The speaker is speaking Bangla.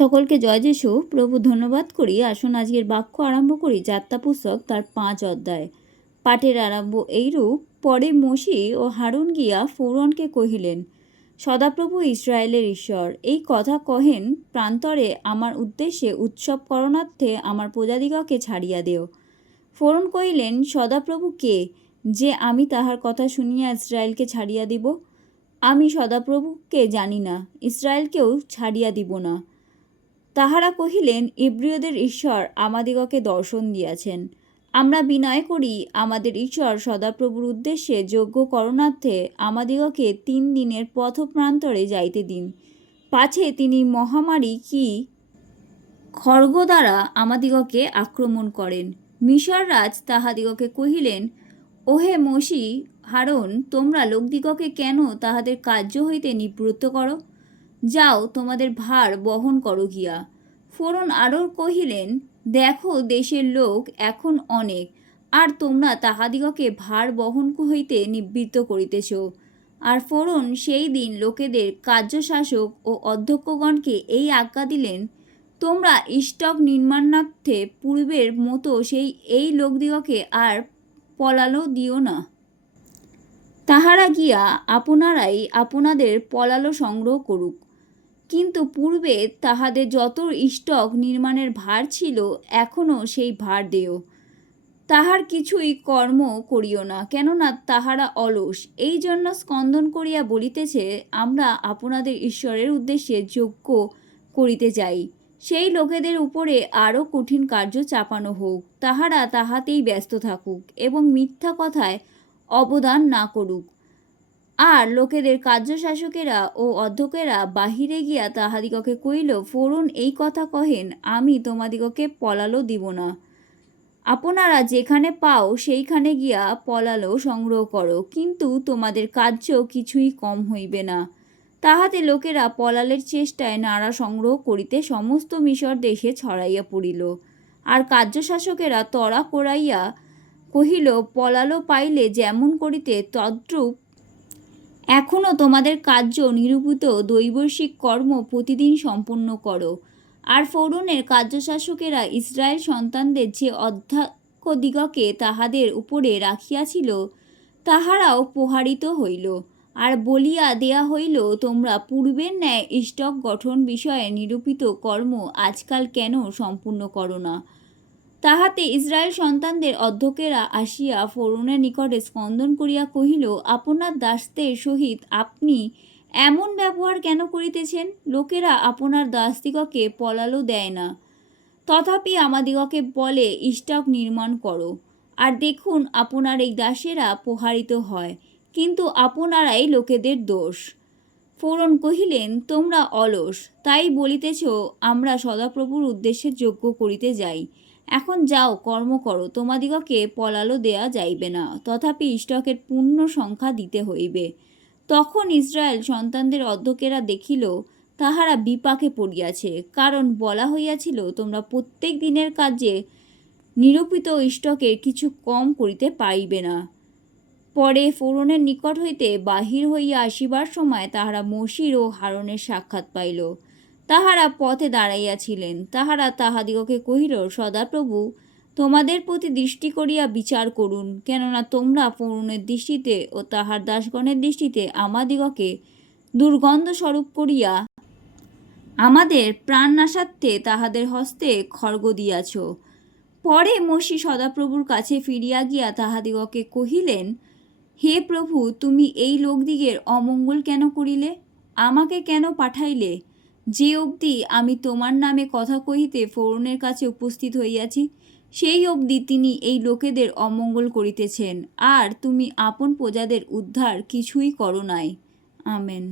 সকলকে জয় যিশু। প্রভু ধন্যবাদ করি। আসুন আজকের বাক্য আরম্ভ করি যাত্রা পুস্তক তার 5 অধ্যায়। পাঠের আরম্ভ এইরূপ। পরে মোশি ও হারুন গিয়া ফৌরনকে কহিলেন, সদাপ্রভু ইসরায়েলের ঈশ্বর এই কথা কহেন, প্রান্তরে আমার উদ্দেশ্যে উৎসব করণার্থে আমার প্রজাদিগকে ছাড়িয়া দেও। ফৌরন কহিলেন, সদাপ্রভু কে, যে আমি তাহার কথা শুনিয়া ইসরায়েলকে ছাড়িয়া দিব? আমি সদাপ্রভুকে জানি না, ইসরায়েলকেও ছাড়িয়া দিব না। তাহারা কহিলেন, ইব্রিয়দের ঈশ্বর আমাদিগকে দর্শন দিয়াছেন। আমরা বিনয় করি, আমাদের ঈশ্বর সদাপ্রভুর উদ্দেশ্যে যজ্ঞ করণার্থে আমাদিগকে 3 দিনের পথপ্রান্তরে যাইতে দিন, পাছে তিনি মহামারী কি খড়গ দ্বারা আমাদিগকে আক্রমণ করেন। মিশর রাজ তাহাদিগকে কহিলেন, ওহে মোশি, হারুন, তোমরা লোকদিগকে কেন তাহাদের কার্য হইতে নিবৃত্ত করো? যাও, তোমাদের ভার বহন করো গিয়া। ফৌরন আরও কহিলেন, দেখো, দেশের লোক এখন অনেক, আর তোমরা তাহাদিগকে ভার বহন হইতে নিবৃত্ত করিতেছ। আর ফৌরন সেই দিন লোকেদের কার্যশাসক ও অধ্যক্ষগণকে এই আজ্ঞা দিলেন, তোমরা ইষ্টক নির্মাণার্থে পূর্বের মতো এই লোকদিগকে আর পলালো দিও না। তাহারা গিয়া আপনারাই আপনাদের পলালো সংগ্রহ করুক, কিন্তু পূর্বে তাহাদের যত ইষ্টক নির্মাণের ভার ছিল এখনও সেই ভার দেও। তাহার কিছুই কর্ম করিও না, কেননা তাহারা অলস। এই জন্য স্কন্দন করিয়া বলিতেছে, আমরা আপনাদের ঈশ্বরের উদ্দেশ্যে যজ্ঞ করিতে যাই। সেই লোকেদের উপরে আরও কঠিন কার্য চাপানো হোক, তাহারা তাহাতেই ব্যস্ত থাকুক এবং মিথ্যা কথায় অবদান না করুক। আর লোকেদের কার্যশাসকেরা ও অধ্যক্ষেরা বাহিরে গিয়া তাহাদিগকে কহিল, ফৌরন এই কথা কহেন, আমি তোমাদিগকে পলালো দিব না। আপনারা যেখানে পাও সেইখানে গিয়া পলালো সংগ্রহ করো, কিন্তু তোমাদের কার্য কিছুই কম হইবে না। তাহাতে লোকেরা পলালের চেষ্টায় নাড়া সংগ্রহ করিতে সমস্ত মিশর দেশে ছড়াইয়া পড়িল। আর কার্যশাসকেরা তড়া করাইয়া কহিল, পলালো পাইলে যেমন করিতে তদ্রূপ এখনও তোমাদের কার্য নিরূপিত দৈবর্ষিক কর্ম প্রতিদিন সম্পন্ন করো। আর ফৌরনের কার্যশাসকেরা ইসরায়েল সন্তানদের যে অধ্যক্ষদিগকে তাহাদের উপরে রাখিয়াছিল তাহারাও প্রহারিত হইল। আর বলিয়া দেয়া হইল, তোমরা পূর্বের ন্যায় ইষ্টক গঠন বিষয়ে নিরূপিত কর্ম আজকাল কেন সম্পূর্ণ করো না? তাহাতে ইসরায়েল সন্তানদের অধ্যক্ষেরা আসিয়া ফৌরনের নিকটে স্কন্দন করিয়া কহিল, আপনার দাসদের সহিত আপনি এমন ব্যবহার কেন করিতেছেন? লোকেরা আপনার দাসদিগকে পলালো দেয় না, তথাপি আমাদিগকে বলে ইষ্টক নির্মাণ করো। আর দেখুন, আপনার এই দাসেরা প্রহারিত হয়, কিন্তু আপনারাই লোকেদের দোষ। ফৌরন কহিলেন, তোমরা অলস, তাই বলিতেছ আমরা সদাপ্রভুর উদ্দেশ্যে যজ্ঞ করিতে যাই। এখন যাও, কর্ম করো, তোমাদিগকে পলালো দেয়া যাইবে না, তথাপি ইষ্টকের পূর্ণ সংখ্যা দিতে হইবে। তখন ইসরায়েল সন্তানদের অধ্যক্ষেরা দেখিল তাহারা বিপাকে পড়িয়াছে, কারণ বলা হইয়াছিল, তোমরা প্রত্যেক দিনের কাজে নিরূপিত ইষ্টকের কিছু কম করিতে পারিবে না। পরে ফৌরনের নিকট হইতে বাহির হইয়া আসিবার সময় তাহারা মোশির ও হারুনের সাক্ষাৎ পাইল। তাহারা পথে দাঁড়াইয়াছিলেন। তাহারা তাহাদিগকে কহিল, সদাপ্রভু তোমাদের প্রতি দৃষ্টি করিয়া বিচার করুন, কেননা তোমরা ফৌরনের দৃষ্টিতে ও তাহার দাসগণের দৃষ্টিতে আমাদিগকে দুর্গন্ধ স্বরূপ করিয়া আমাদের প্রাণনাশার্থে তাহাদের হস্তে খড়গ দিয়াছ। পরে মোশি সদাপ্রভুর কাছে ফিরিয়া গিয়া তাহাদিগকে কহিলেন, হে প্রভু, তুমি এই লোকদিগের অমঙ্গল কেন করিলে? আমাকে কেন পাঠাইলে? যে অবধি আমি তোমার নামে কথা কহিতে ফৌরনের কাছে উপস্থিত হইয়াছি, সেই অবধি তিনি এই লোকেদের অমঙ্গল করিতেছেন, আর তুমি আপন প্রজাদের উদ্ধার কিছুই করো নাই। আমেন।